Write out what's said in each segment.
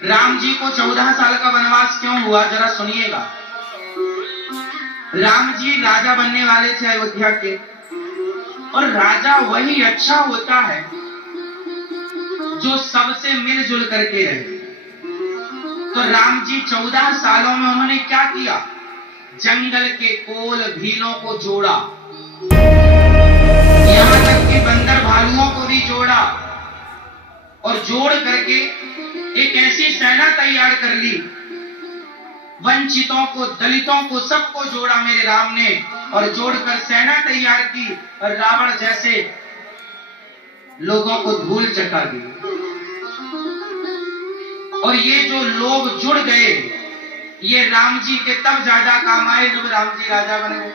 राम जी को 14 साल का वनवास क्यों हुआ, जरा सुनिएगा। राम जी राजा बनने वाले थे अयोध्या के, और राजा वही अच्छा होता है जो सबसे मिलजुल करके रहे। तो राम जी 14 सालों में उन्होंने क्या किया, जंगल के कोल भीलों को जोड़ा, यहां तक कि बंदर भालुओं को भी जोड़ा, और जोड़ करके एक ऐसी सेना तैयार कर ली, वंचितों को, दलितों को, सबको जोड़ा मेरे राम ने, और जोड़कर सेना तैयार की, और रावण जैसे लोगों को धूल चटा दी। और ये जो लोग जुड़ गए, ये राम जी के तब ज्यादा काम आए जब राम जी राजा बन गए।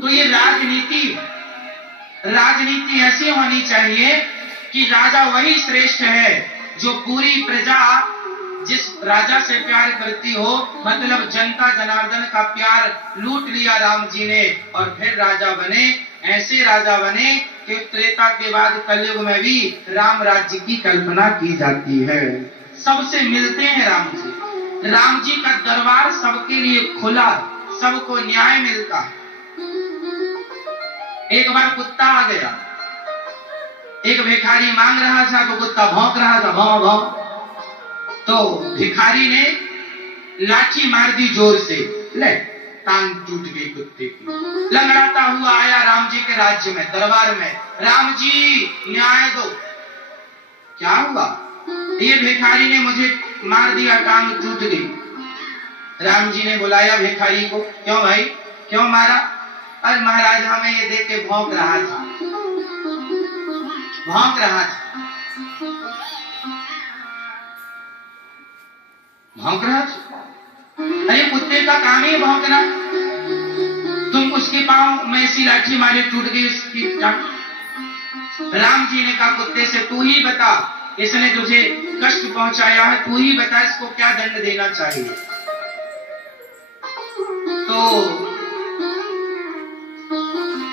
तो ये राजनीति ऐसी होनी चाहिए कि राजा वही श्रेष्ठ है जो पूरी प्रजा जिस राजा से प्यार करती हो, मतलब जनता जनार्दन का प्यार लूट लिया राम जी ने, और फिर राजा बने। ऐसे राजा बने कि त्रेता के बाद कलयुग में भी राम राज्य की कल्पना की जाती है। सबसे मिलते हैं राम जी। राम जी का दरबार सबके लिए खुला, सबको न्याय मिलता। एक बार कुत्ता आ गया, एक भिखारी मांग रहा था तो कुत्ता भौंक रहा था, भौं भौं। तो भिखारी ने लाठी मार दी जोर से, ले टांग टूट गई कुत्ते की। लंगड़ाता हुआ आया राम जी के राज्य में, दरबार में, राम जी न्याय दो। क्या हुआ, ये भिखारी ने मुझे मार दिया, टांग टूट गई। राम जी ने बुलाया भिखारी को, क्यों भाई, क्यों मारा? अरे महाराज हमें ये देख के भौंक रहा था, भौंक रहा था, भौंक रहा था। अरे कुत्ते का काम ही भौंकना, तुम उसके पांव में ऐसी लाठी मारी, टूट गई उसकी टांग। राम जी ने कहा कुत्ते से, तू ही बता, इसने तुझे कष्ट पहुंचाया है, तू ही बता इसको क्या दंड देना चाहिए। तो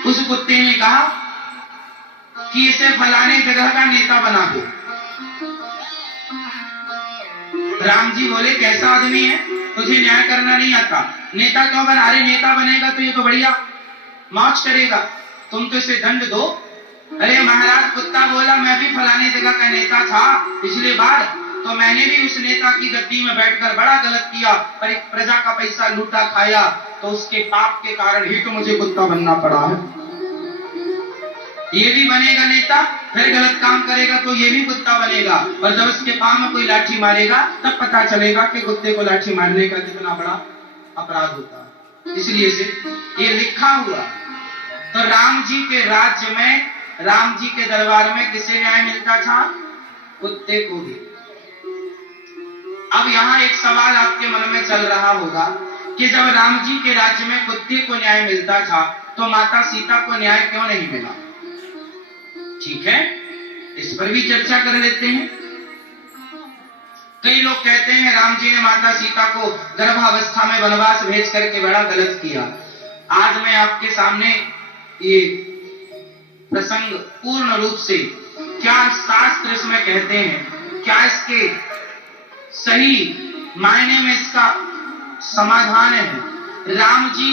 उस कुत्ते ने कहा कि इसे फलाने जगह का नेता बना दो। राम जी बोले, कैसा आदमी है, तुझे न्याय करना नहीं आता, नेता क्यों बना? अरे नेता बनेगा तो ये तो बढ़िया मौज करेगा, तुम तो इसे दंड दो। अरे महाराज, कुत्ता बोला, मैं भी फलाने जगह का नेता था पिछली बार, तो मैंने भी उस नेता की गद्दी में बैठकर बड़ा गलत किया, पर एक प्रजा का पैसा लूटा खाया, तो उसके पाप के कारण ही तो मुझे कुत्ता बनना पड़ा है। ये भी बनेगा नेता, फिर गलत काम करेगा तो ये भी कुत्ता बनेगा, और जब उसके पांव में कोई लाठी मारेगा तब पता चलेगा कि कुत्ते को लाठी मारने का कितना बड़ा अपराध होता है। इसलिए से ये लिखा हुआ। तो राम जी के राज्य में, राम जी के दरबार में किसे न्याय मिलता था? कुत्ते को भी। अब यहाँ एक सवाल आपके मन में चल रहा होगा कि जब राम जी के राज्य में कुत्ते को न्याय मिलता था तो माता सीता को न्याय क्यों नहीं मिला? ठीक है, इस पर भी चर्चा कर लेते हैं। कई लोग कहते हैं राम जी ने माता सीता को गर्भावस्था में वनवास भेज करके बड़ा गलत किया। आज मैं आपके सामने ये प्रसंग पूर्ण रूप से क्या शास्त्र इसमें कहते हैं, क्या इसके सही मायने में इसका समाधान है। राम जी,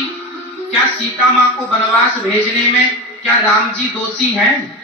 क्या सीता मां को वनवास भेजने में क्या राम जी दोषी हैं?